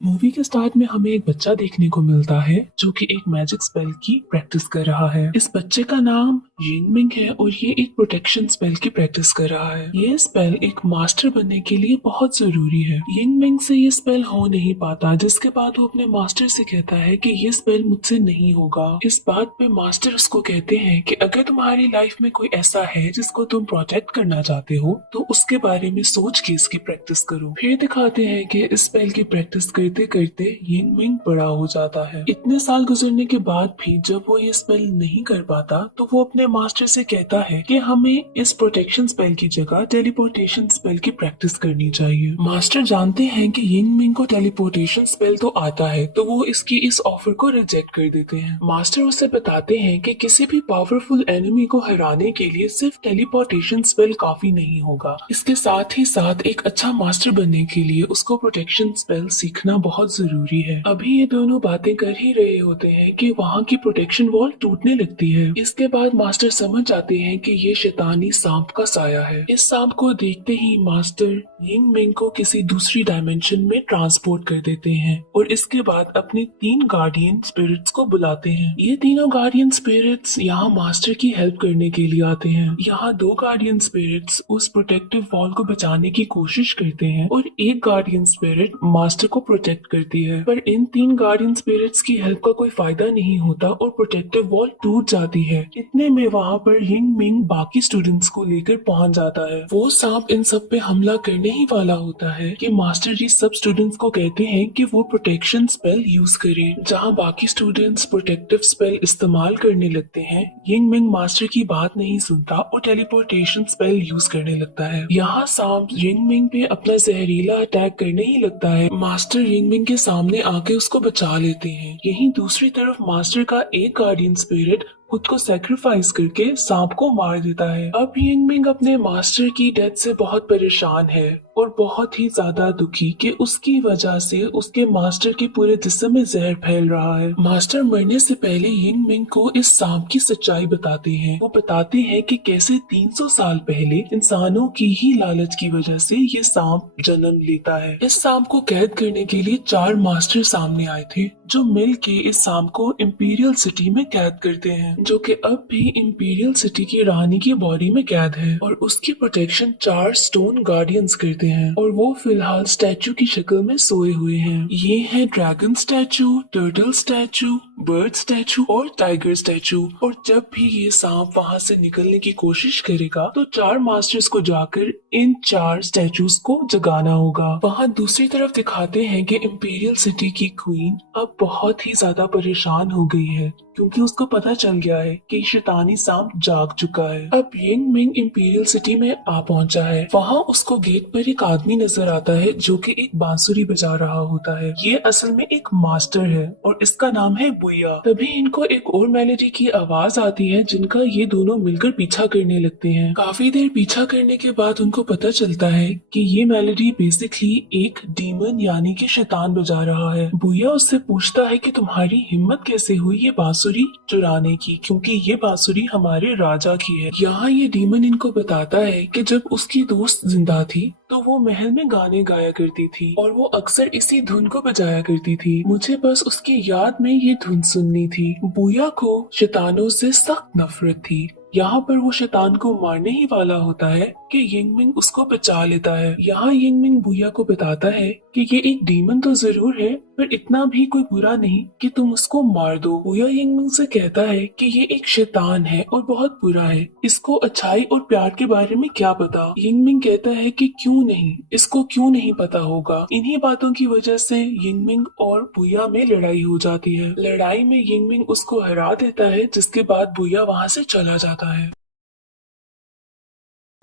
Movie के start में हमें एक बच्चा देखने को मिलता है जो कि एक मैजिक स्पेल की प्रैक्टिस कर रहा है। इस बच्चे का नाम यिंगमिंग है और ये एक प्रोटेक्शन स्पेल की प्रैक्टिस कर रहा है। ये स्पेल एक मास्टर बनने के लिए बहुत जरूरी है। यिंगमिंग से ये स्पेल हो नहीं पाता, जिसके बाद वो अपने मास्टर से कहता है कि ये स्पेल मुझसे नहीं होगा। इस बात पे मास्टर उसको कहते हैं कि अगर तुम्हारी लाइफ में कोई ऐसा है जिसको तुम प्रोटेक्ट करना चाहते हो तो उसके बारे में सोच के इसकी प्रैक्टिस करो। फिर दिखाते हैं कि इस स्पेल की प्रैक्टिस करते करते यिंगमिंग बड़ा हो जाता है। इतने साल गुजरने के बाद भी जब वो ये स्पेल नहीं कर पाता तो वो अपने मास्टर से कहता है कि हमें इस प्रोटेक्शन स्पेल की जगह टेलीपोर्टेशन स्पेल की प्रैक्टिस करनी चाहिए। मास्टर जानते हैं कि यिंगमिंग को टेलीपोर्टेशन स्पेल तो आता है, तो वो इसकी इस ऑफर को रिजेक्ट कर देते हैं। मास्टर उसे बताते हैं कि किसी भी पावरफुल एनिमी को हराने के लिए सिर्फ टेलीपोर्टेशन स्पेल काफी नहीं होगा, इसके साथ ही साथ एक अच्छा मास्टर बनने के लिए उसको प्रोटेक्शन स्पेल सीखना बहुत जरूरी है। अभी ये दोनों बातें कर ही रहे होते हैं कि वहाँ की प्रोटेक्शन वॉल टूटने लगती है। इसके बाद मास्टर समझ जाते हैं कि ये शैतानी सांप का साया है। इस सांप को देखते ही मास्टर यिंगमिंग को किसी दूसरी डायमेंशन में ट्रांसपोर्ट कर देते हैं और इसके बाद अपने 3 गार्डियन स्पिरिट्स को बुलाते हैं। ये तीनों गार्डियन स्पिरिट्स यहाँ मास्टर की हेल्प करने के लिए आते हैं। यहाँ 2 गार्डियन स्पिरिट्स उस प्रोटेक्टिव वॉल को बचाने की कोशिश करते हैं और एक गार्डियन स्पिरिट मास्टर को प्रोटेक्ट करती है, पर इन 3 गार्डियन स्पिरिट्स की हेल्प का कोई फायदा नहीं होता और प्रोटेक्टिव वॉल टूट जाती है। इतने में वहाँ पर यिंगमिंग बाकी स्टूडेंट्स को लेकर पहुंच जाता है। वो सांप इन सब पे हमला करने ही वाला होता है कि मास्टर जी सब स्टूडेंट्स को कहते हैं कि वो प्रोटेक्शन स्पेल यूज करें। जहाँ बाकी स्टूडेंट्स प्रोटेक्टिव स्पेल इस्तेमाल करने लगते हैं, यिंगमिंग मास्टर की बात नहीं सुनता और टेलीपोर्टेशन स्पेल यूज करने लगता है। यहाँ सांप यिंगमिंग पे अपना जहरीला अटैक करने ही लगता है। मास्टर यिंगमिंग के सामने आके उसको बचा लेते हैं। यहीं दूसरी तरफ मास्टर का एक गार्डियन स्पिरिट खुद को सेक्रीफाइस करके सांप को मार देता है। अब यिंगमिंग अपने मास्टर की डेथ से बहुत परेशान है और बहुत ही ज्यादा दुखी कि उसकी वजह से उसके मास्टर के पूरे जिस्म में जहर फैल रहा है। मास्टर मरने से पहले यिंगमिंग को इस सांप की सच्चाई बताते हैं। वो बताते हैं कि कैसे 300 साल पहले इंसानों की ही लालच की वजह से ये सांप जन्म लेता है। इस सांप को कैद करने के लिए 4 मास्टर सामने आए थे जो मिल के इस सांप को इंपीरियल सिटी में कैद करते हैं, जो कि अब भी इंपीरियल सिटी की रानी की बॉडी में कैद है और उसकी प्रोटेक्शन 4 स्टोन गार्डियंस करते हैं और वो फिलहाल स्टैचू की शक्ल में सोए हुए हैं। ये है dragon statue, turtle statue, bird statue और टाइगर स्टैचू। और जब भी ये सांप वहाँ से निकलने की कोशिश करेगा तो 4 मास्टर्स को जाकर इन 4 स्टैचूज को जगाना होगा। वहाँ दूसरी तरफ दिखाते हैं कि इंपीरियल सिटी की क्वीन अब बहुत ही ज्यादा परेशान हो गई है क्योंकि उसको पता चल गया है कि शैतानी सांप जाग चुका है। अब यिंगमिंग इंपीरियल सिटी में आ पहुंचा है। वहाँ उसको गेट पर एक आदमी नजर आता है जो कि एक बांसुरी बजा रहा होता है। ये असल में एक मास्टर है और इसका नाम है बुया। तभी इनको एक और मेलोडी की आवाज आती है जिनका ये दोनों मिलकर पीछा करने लगते हैं। काफी देर पीछा करने के बाद उनको पता चलता है कि ये मेलोडी बेसिकली एक डीमन यानी कि शैतान बजा रहा है। बुया उससे पूछता है कि तुम्हारी हिम्मत कैसे हुई ये बांसुरी चुराने की, क्योंकि ये बांसुरी हमारे राजा की है। यहाँ ये डीमन इनको बताता है कि जब उसकी दोस्त जिंदा थी तो वो महल में गाने गाया करती थी और वो अक्सर इसी धुन को बजाया करती थी। मुझे बस उसकी याद में ये धुन सुननी थी। बुया को शैतानों से सख्त नफरत थी। यहाँ पर वो शैतान को मारने ही वाला होता है कि यिंगमिंग उसको बचा लेता है। यहाँ यिंगमिंग बुया को बताता है कि ये एक डीमन तो जरूर है पर इतना भी कोई बुरा नहीं कि तुम उसको मार दो। बुया यिंगमिंग से कहता है कि ये एक शैतान है और बहुत बुरा है, इसको अच्छाई और प्यार के बारे में क्या पता। यिंगमिंग कहता है कि क्यों नहीं, इसको क्यों नहीं पता होगा। इन्हीं बातों की वजह से यिंगमिंग और बुया में लड़ाई हो जाती है। लड़ाई में यिंगमिंग उसको हरा देता है जिसके बाद बुया वहाँ से चला जाता है।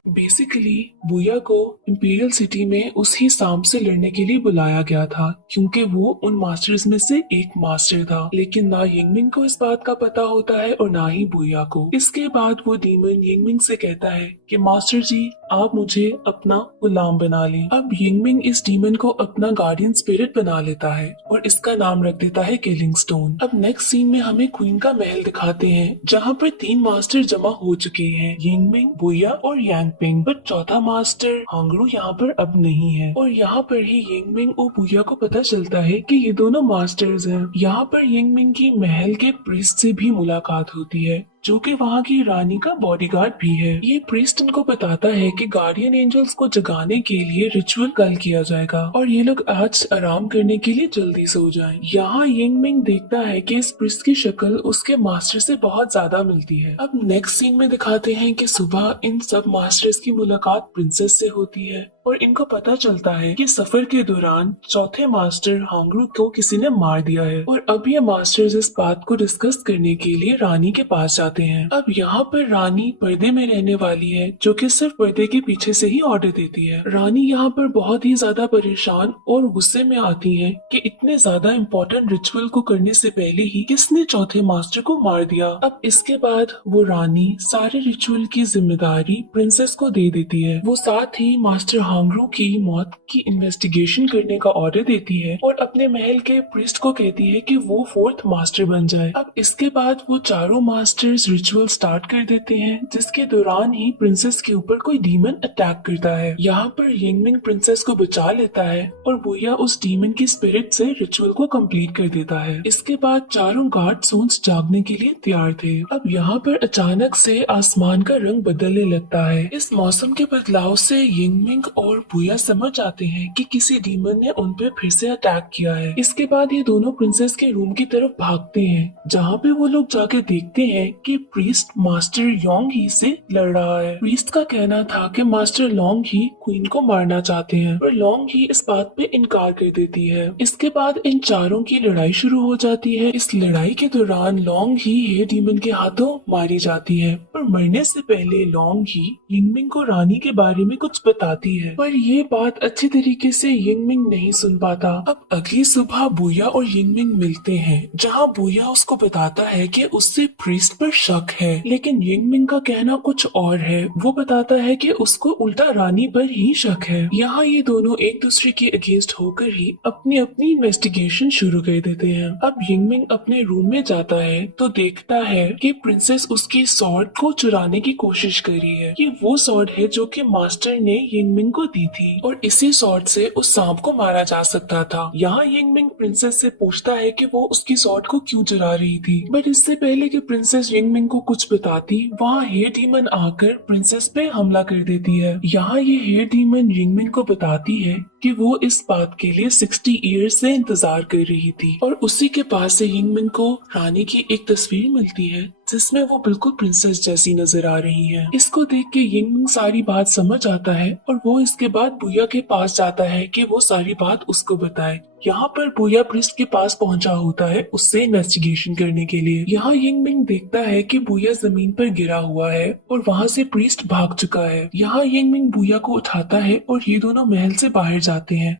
बेसिकली बुया को इंपीरियल सिटी में उसी सांप से लड़ने के लिए बुलाया गया था क्योंकि वो उन मास्टर्स में से एक मास्टर था, लेकिन ना यिंगमिंग को इस बात का पता होता है और ना ही बुया को। इसके बाद वो डीमन यिंगमिंग से कहता है कि मास्टर जी आप मुझे अपना गुलाम बना लें। अब यिंगमिंग इस डीमन को अपना गार्डियन स्पिरिट बना लेता है और इसका नाम रख देता है किलिंग स्टोन। अब नेक्स्ट सीन में हमें क्वीन का महल दिखाते हैं जहाँ पर 3 मास्टर जमा हो चुके हैं, यिंगमिंग, बुया और यांग पिंग, बट चौथा मास्टर हांगरू यहाँ पर अब नहीं है। और यहाँ पर ही यिंगमिंग और बुया को पता चलता है कि ये दोनों मास्टर्स हैं। यहाँ पर यिंगमिंग की महल के प्रिस्ट से भी मुलाकात होती है, जो कि वहाँ की रानी का बॉडीगार्ड भी है। ये प्रीस्ट इनको बताता है कि गार्डियन एंजल्स को जगाने के लिए रिचुअल कल किया जाएगा और ये लोग आज आराम करने के लिए जल्दी सो जाएं। यहाँ यिंगमिंग देखता है कि इस प्रीस्ट की शक्ल उसके मास्टर से बहुत ज्यादा मिलती है। अब नेक्स्ट सीन में दिखाते हैं कि सुबह इन सब मास्टर्स की मुलाकात प्रिंसेस से होती है और इनको पता चलता है कि सफर के दौरान चौथे मास्टर हांगरू को किसी ने मार दिया है और अब ये मास्टर्स इस बात को डिस्कस करने के लिए रानी के पास जाते हैं। अब यहाँ पर रानी पर्दे में रहने वाली है, जो कि सिर्फ पर्दे के पीछे से ही ऑर्डर देती है। रानी यहाँ पर बहुत ही ज्यादा परेशान और गुस्से में आती है कि इतने ज्यादा इम्पोर्टेंट रिचुअल को करने से पहले ही किसने चौथे मास्टर को मार दिया। अब इसके बाद वो रानी सारे रिचुअल की जिम्मेदारी प्रिंसेस को दे देती है। वो साथ ही मास्टर हांगरू की मौत की इन्वेस्टिगेशन करने का ऑर्डर देती है और अपने महल के प्रीस्ट को कहती है कि वो फोर्थ मास्टर बन जाए। अब इसके बाद वो चारों मास्टर्स रिचुअल स्टार्ट कर देते हैं, जिसके दौरान ही प्रिंसेस के ऊपर कोई डीमन अटैक करता है। यहाँ पर यिंगमिंग प्रिंसेस को बचा लेता है और बुया उस डीमन की स्पिरिट से रिचुअल को कंप्लीट कर देता है। इसके बाद चारों गार्ड सोन्स जागने के लिए तैयार थे। अब यहाँ पर अचानक से आसमान का रंग बदलने लगता है। इस मौसम के बदलाव से यिंगमिंग और बुया समझ आते हैं कि किसी डीमन ने उन पे फिर से अटैक किया है। इसके बाद ये दोनों प्रिंसेस के रूम की तरफ भागते हैं, जहाँ पे वो लोग जाके देखते हैं कि प्रीस्ट मास्टर योंग ही से लड़ रहा है। प्रीस्ट का कहना था कि मास्टर लोंग ही क्वीन को मारना चाहते हैं, पर लोंग ही इस बात पे इनकार कर देती है। इसके बाद इन चारों की लड़ाई शुरू हो जाती है। इस लड़ाई के दौरान लोंग ही हे डीमन के हाथों मारी जाती है, पर मरने से पहले लोंग ही यिंगमिंग को रानी के बारे में कुछ बताती है, पर ये बात अच्छी तरीके से यिंगमिंग नहीं सुन पाता। अब अगली सुबह बुया और यिंगमिंग मिलते हैं, जहाँ बुया उसको बताता है कि उससे प्रीस्ट पर शक है, लेकिन यिंगमिंग का कहना कुछ और है। वो बताता है कि उसको उल्टा रानी पर ही शक है। यहाँ ये दोनों एक दूसरे के अगेंस्ट होकर ही अपनी अपनी इन्वेस्टिगेशन शुरू कर देते हैं। अब यिंगमिंग अपने रूम में जाता है तो देखता है कि प्रिंसेस उसकी सॉर्ड को चुराने की कोशिश कर रही है। ये वो सॉर्ड है जो कि मास्टर ने यिंगमिंग को दी थी और इसी सॉर्ड से उस सांप को मारा जा सकता था। यहाँ यिंगमिंग प्रिंसेस से पूछता है कि वो उसकी सॉर्ड को क्यों चुरा रही थी, बट इससे पहले कि प्रिंसेस यिंगमिंग को कुछ बताती, वहाँ हेयर डीमन आकर प्रिंसेस पे हमला कर देती है। यहाँ ये हेयर डीमन यिंगमिंग को बताती है कि वो इस बात के लिए 60 ईयर्स से इंतजार कर रही थी और उसी के पास से यिंगमिंग को रानी की एक तस्वीर मिलती है, जिसमें वो बिल्कुल प्रिंसेस जैसी नजर आ रही है। इसको देख के यिंगमिंग सारी बात समझ आता है और वो इसके बाद बुया के पास जाता है कि वो सारी बात उसको बताए। यहाँ पर बुया प्रिस्ट के पास पहुंचा होता है उससे इन्वेस्टिगेशन करने के लिए। यहाँ यिंगमिंग देखता है कि बुया जमीन पर गिरा हुआ है और वहाँ से प्रिस्ट भाग चुका है। यहाँ यिंगमिंग बुया को उठाता है और ये दोनों महल से बाहर जाते हैं।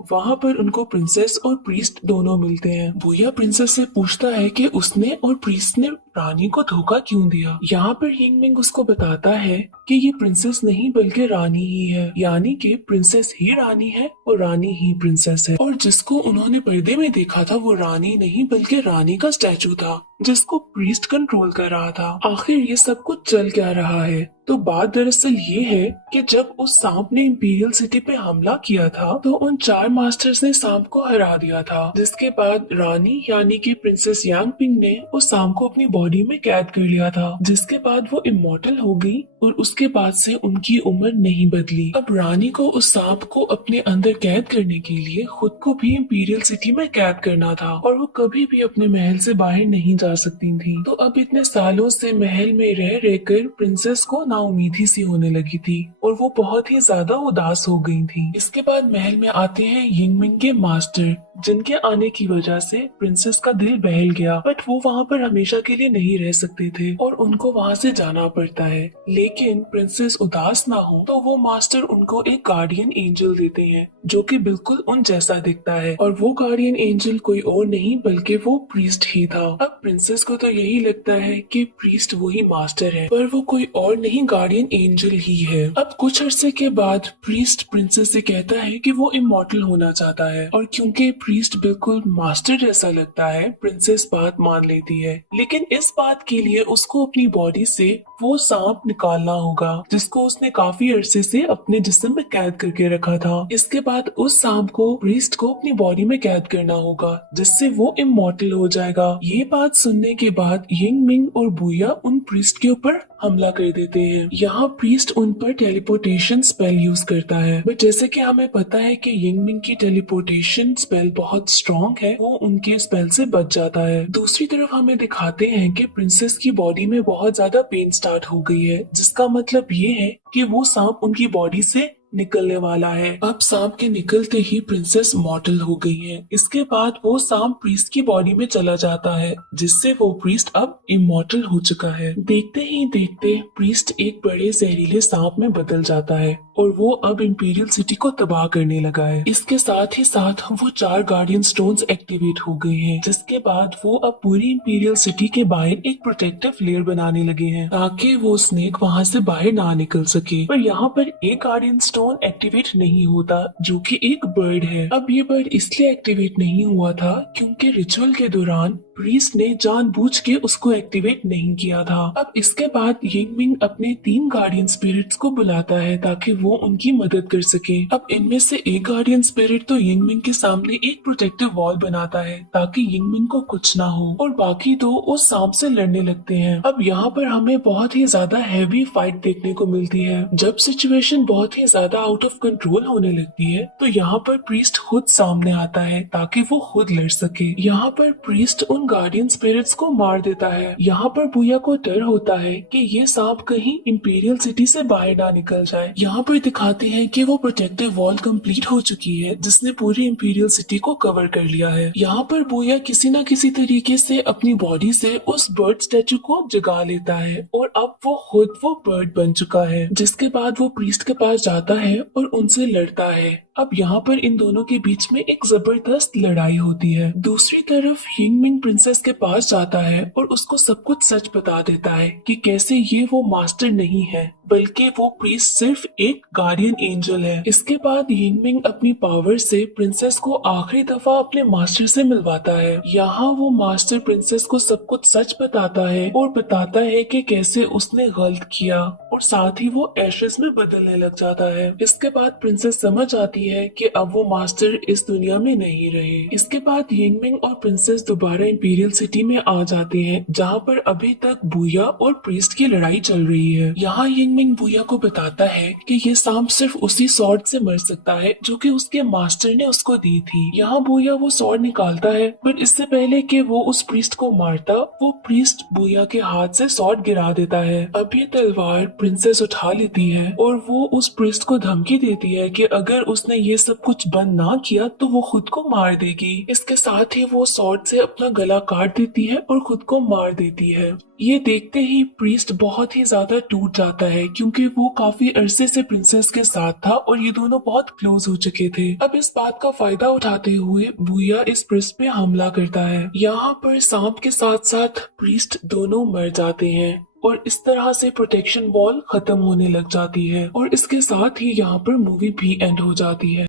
वहाँ पर उनको प्रिंसेस और प्रीस्ट दोनों मिलते हैं। बुया प्रिंसेस से पूछता है कि उसने और प्रीस्ट ने रानी को धोखा क्यों दिया। यहाँ पर यिंगमिंग उसको बताता है कि ये प्रिंसेस नहीं बल्कि रानी ही है, यानी कि प्रिंसेस ही रानी है और रानी ही प्रिंसेस है। और जिसको उन्होंने पर्दे में देखा था वो रानी नहीं बल्कि रानी का स्टैचू था, जिसको प्रीस्ट कंट्रोल कर रहा था। आखिर ये सब कुछ चल क्या रहा है? तो बात दरअसल ये है कि जब उस सांप ने इंपीरियल सिटी पे हमला किया था तो उन 4 मास्टर्स ने सांप को हरा दिया था, जिसके बाद रानी यानी कि प्रिंसेस यांग पिंग ने उस सांप को अपनी बॉडी में कैद कर लिया था, जिसके बाद वो इमॉर्टल हो गई और उसके बाद से उनकी उम्र नहीं बदली। अब रानी को उस सांप को अपने अंदर कैद करने के लिए खुद को भी इंपीरियल सिटी में कैद करना था और वो कभी भी अपने महल से बाहर नहीं जा सकती थी। तो अब इतने सालों से महल में रह रहकर प्रिंसेस को नाउमीदी सी होने लगी थी और वो बहुत ही ज्यादा उदास हो गई थी। इसके बाद महल में आते हैं यिंगमिंग के मास्टर, जिनके आने की वजह से प्रिंसेस का दिल बहल गया, बट वो वहाँ पर हमेशा के लिए नहीं रह सकते थे और उनको वहाँ से जाना पड़ता है। लेकिन प्रिंसेस उदास ना हो तो वो मास्टर उनको एक गार्डियन एंजल देते हैं, जो कि बिल्कुल उन जैसा दिखता है और वो गार्डियन एंजल कोई और नहीं बल्कि वो प्रीस्ट ही था। अब प्रिंसेस को तो यही लगता है कि प्रीस्ट वही मास्टर है, पर वो कोई और नहीं गार्डियन एंजल ही है। अब कुछ अरसे के बाद प्रीस्ट प्रिंसेस से कहता है कि वो इमॉर्टल होना चाहता है और क्योंकि प्रीस्ट बिल्कुल मास्टर जैसा लगता है, प्रिंसेस बात मान लेती है। लेकिन इस बात के लिए उसको अपनी बॉडी से वो सांप निकालना होगा जिसको उसने काफी अरसे से अपने जिस्म में कैद करके रखा था। इसके बाद उस सांप को प्रीस्ट को अपनी बॉडी में कैद करना होगा जिससे वो इमॉर्टल हो जाएगा। ये बात सुनने के बाद यिंग मिंग और बुया उन प्रीस्ट के ऊपर हमला कर देते हैं। यहाँ प्रीस्ट उन पर टेलीपोर्टेशन स्पेल यूज करता है, बट जैसे कि हमें पता है कि यिंग मिंग की टेलीपोर्टेशन स्पेल बहुत स्ट्रॉन्ग है, वो उनके स्पेल से बच जाता है। दूसरी तरफ हमें दिखाते हैं कि प्रिंसेस की बॉडी में बहुत ज्यादा पेन स्टार्ट हो गई है, जिसका मतलब ये है कि वो सांप उनकी बॉडी से निकलने वाला है। अब सांप के निकलते ही प्रिंसेस मॉर्टल हो गई है। इसके बाद वो सांप प्रीस्ट की बॉडी में चला जाता है जिससे वो प्रीस्ट अब इमॉर्टल हो चुका है। देखते ही देखते प्रीस्ट एक बड़े जहरीले सांप में बदल जाता है और वो अब इंपीरियल सिटी को तबाह करने लगा है। इसके साथ ही साथ वो 4 गार्डियन स्टोन्स एक्टिवेट हो गए हैं, जिसके बाद वो अब पूरी इंपीरियल सिटी के बाहर एक प्रोटेक्टिव लेयर बनाने लगे हैं ताकि वो स्नेक वहाँ से बाहर ना निकल सके। पर यहाँ पर एक गार्डियन स्टोन एक्टिवेट नहीं होता जो कि एक बर्ड है। अब ये बर्ड इसलिए एक्टिवेट नहीं हुआ था क्योंकि रिचुअल के दौरान प्रीस्ट ने जानबूझ के उसको एक्टिवेट नहीं किया था। अब इसके बाद यिंग मिंग अपने 3 गार्डियन स्पिरिट्स को बुलाता है ताकि वो उनकी मदद कर सके। अब इनमें से एक गार्डियन स्पिरिट तो यिंग मिंग के सामने एक प्रोटेक्टिव वॉल बनाता है ताकि यिंग मिंग को कुछ ना हो और बाकी 2 उस सांप से लड़ने लगते हैं। अब यहाँ पर हमें बहुत ही ज्यादा हैवी फाइट देखने को मिलती है। जब सिचुएशन बहुत ही ज्यादा आउट ऑफ कंट्रोल होने लगती है तो यहाँ पर प्रीस्ट खुद सामने आता है ताकि वो खुद लड़ सके। यहाँ पर प्रीस्ट उन गार्डियन स्पिरिट्स को मार देता है। यहाँ पर बुया को डर होता है कि ये सांप कहीं इंपीरियल सिटी से बाहर ना निकल जाए। यहाँ पर दिखाते हैं कि वो प्रोटेक्टिव वॉल कंप्लीट हो चुकी है जिसने पूरी इंपीरियल सिटी को कवर कर लिया है। यहाँ पर बुया किसी न किसी तरीके से अपनी बॉडी से उस बर्ड स्टैचू को जगा लेता है और अब वो खुद वो बर्ड बन चुका है। जिसके बाद वो प्रीस्ट के पास जाता है और उनसे लड़ता है। अब यहाँ पर इन दोनों के बीच में एक जबरदस्त लड़ाई होती है। दूसरी तरफ यिंग मिंग प्रिंसेस के पास जाता है और उसको सब कुछ सच बता देता है कि कैसे ये वो मास्टर नहीं है बल्कि वो प्रीस्ट सिर्फ एक गार्डियन एंजल है। इसके बाद यिंग मिंग अपनी पावर से प्रिंसेस को आखिरी दफा अपने मास्टर से मिलवाता है। यहाँ वो मास्टर प्रिंसेस को सब कुछ सच बताता है और बताता है कि कैसे उसने गलत किया और साथ ही वो एशेस में बदलने लग जाता है। इसके बाद प्रिंसेस समझ आती है कि अब वो मास्टर इस दुनिया में नहीं रहे। इसके बाद यिंग मिंग और प्रिंसेस दोबारा इंपीरियल सिटी में आ जाते हैं जहाँ पर अभी तक बुया और प्रीस्ट की लड़ाई चल रही है। यहाँ यिंग मिंग बुया को बताता है कि ये सांप सिर्फ उसी सॉर्ड से मर सकता है जो कि उसके मास्टर ने उसको दी थी। यहाँ बुया वो सॉर्ड निकालता है बट इससे पहले कि वो उस प्रीस्ट को मारता वो प्रीस्ट बुया के हाथ से सॉर्ड गिरा देता है। अब ये तलवार प्रिंसेस उठा लेती है और वो उस प्रीस्ट को धमकी देती है कि अगर उसने ये सब कुछ बंद ना किया तो वो खुद को मार देगी। इसके साथ ही वो सॉर्ड से अपना गला काट देती है और खुद को मार देती है। ये देखते ही प्रीस्ट बहुत ही ज्यादा टूट जाता है क्योंकि वो काफी अरसे से प्रिंसेस के साथ था और ये दोनों बहुत क्लोज हो चुके थे। अब इस बात का फायदा उठाते हुए बुया इस प्रीस्ट पे हमला करता है। यहाँ पर सांप के साथ साथ प्रीस्ट दोनों मर जाते हैं और इस तरह से प्रोटेक्शन वॉल खत्म होने लग जाती है और इसके साथ ही यहाँ पर मूवी भी एंड हो जाती है।